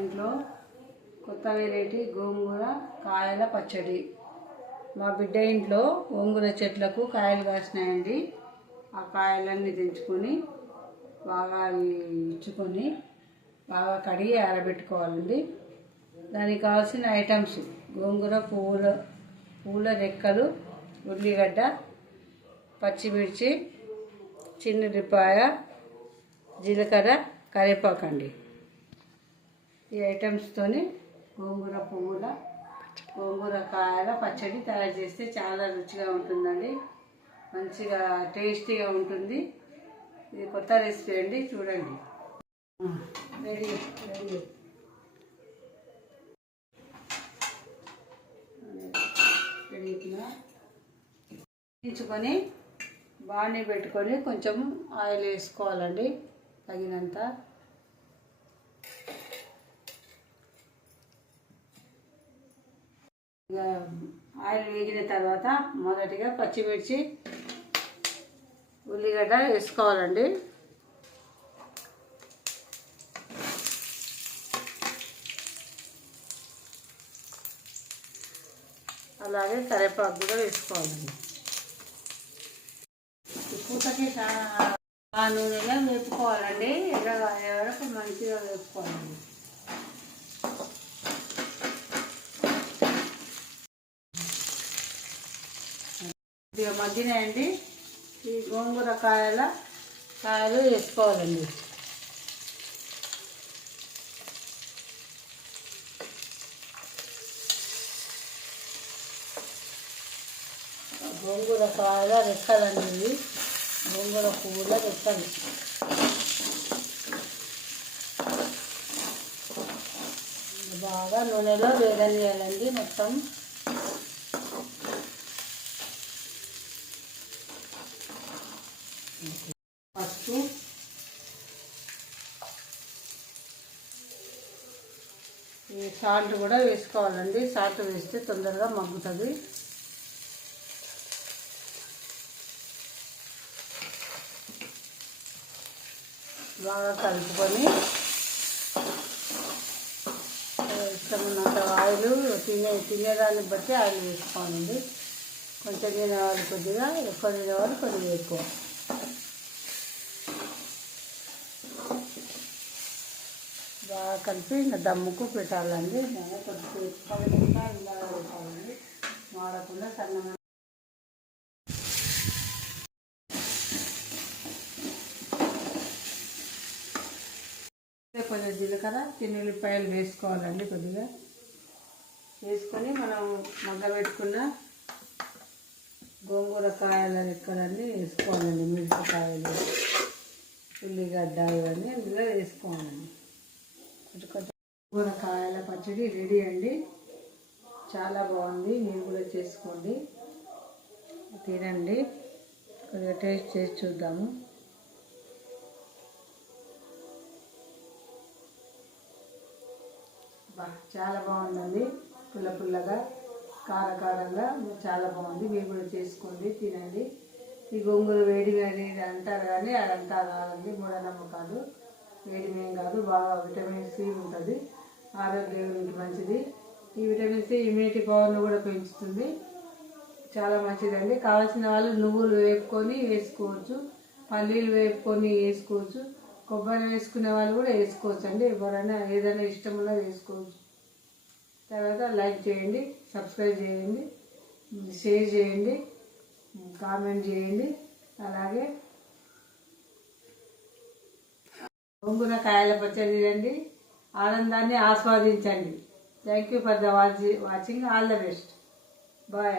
ఇంట్లో కొత్త వెరైటీ గోంగూర కాయల పచ్చడి. మా బిడ్డ ఇంట్లో గోంగూర చెట్లకు కాయలు కాసినాయండి. ఆ కాయలన్నీ తెంచుకొని బాగా అవి ఇచ్చుకొని బాగా కడిగి ఆరబెట్టుకోవాలండి. దానికి కావాల్సిన ఐటమ్స్ గోంగూర పువ్వుల పూల రెక్కలు ఉల్లిగడ్డ పచ్చిమిర్చి చిన్నుల్లిపాయ జీలకర్ర కరివేపాకండి. ఈ ఐటమ్స్తోని గోంగూర పువ్వుల గోంగూర కాయల పచ్చడి తయారు చేస్తే చాలా రుచిగా ఉంటుందండి. మంచిగా టేస్టీగా ఉంటుంది. ఇది కొత్త రెసిపీ అండి చూడండి. రెడీ రెడీ రెడీగా బాణీ పెట్టుకొని కొంచెం ఆయిల్ వేసుకోవాలండి తగినంత. ఆయిల్ వేగిన తర్వాత మొదటిగా పచ్చిమిర్చి ఉల్లిగడ్డ వేసుకోవాలండి. అలాగే కరివేపాకు కూడా వేసుకోవాలండి. పూతకి ఆ నూనెలో వేపుకోవాలండి. ఎర్రగా వరకు మంచిగా వేపుకోవాలండి. కొద్దిగా మగ్గినాయండి ఈ గోంగూర కాయల కాయలు వేసుకోవాలండి. గోంగూర కాయల రెక్కలండి ఇవి. గోంగూర పువ్వుల రెక్కలు. బాగా నూనెలో వేగనియాలండి మొత్తం. పసుపు. ఈ సాల్ట్ కూడా వేసుకోవాలండి. సాల్ట్ వేస్తే తొందరగా మగ్గుతుంది. బాగా కలుపుకొని ఇష్టమున్నంత ఆయిల్ తినే తినేదాన్ని బట్టి ఆయిల్ వేసుకోవాలండి. కొంచెం తినేవాళ్ళు కొద్దిగా ఎక్కువ తినేవాళ్ళు కొద్దిగా ఎక్కువ. బాగా కలిపి ఇంకా దమ్ముకు పెట్టాలండి. నేను కొద్దిగా పది నిమిషాలు ఇలాగా పెట్టాలండి. మాడకుండా సన్నగా కొద్దిగా జీలకర్ర చిన్నుల్లిపాయలు వేసుకోవాలండి కొద్దిగా. వేసుకొని మనం మగ్గ పెట్టుకున్న గోంగూర కాయలు రెక్కలన్నీ వేసుకోవాలండి మిరపకాయలు ఉల్లిగడ్డ ఇవన్నీ ఇందులో వేసుకోవాలండి. కాయల పచ్చడి రెడీ అండి. చాలా బాగుంది. మీరు కూడా చేసుకోండి. తినండి. కొద్దిగా టేస్ట్ చేసి చూద్దాము. చాలా బాగుందండి. పుల్ల పుల్లగా కారకారంగా చాలా బాగుంది. మీరు కూడా చేసుకోండి తినండి. ఈ గోంగూర వేడి వేడి అంటారు కానీ అదంతా రాదండి. మూఢనమ్మకాలు. వేడి ఏం కాదు బాగా విటమిన్ సి ఉంటుంది. ఆరోగ్యానికి మంచిది. ఈ విటమిన్ సి ఇమ్యూనిటీ పవర్ను కూడా పెంచుతుంది. చాలా మంచిదండి. కావాల్సిన వాళ్ళు నువ్వులు వేపుకొని వేసుకోవచ్చు పల్లీలు వేపుకొని వేసుకోవచ్చు కొబ్బరి వేసుకునే వాళ్ళు కూడా వేసుకోవచ్చు అండి ఎవరైనా ఏదైనా ఇష్టం వేసుకోవచ్చు. తర్వాత లైక్ చేయండి సబ్స్క్రైబ్ చేయండి షేర్ చేయండి కామెంట్ చేయండి. అలాగే గోంగూర కాయల పచ్చడి తినండి. ఆనందాన్ని ఆస్వాదించండి. Thank you for the watching all the best bye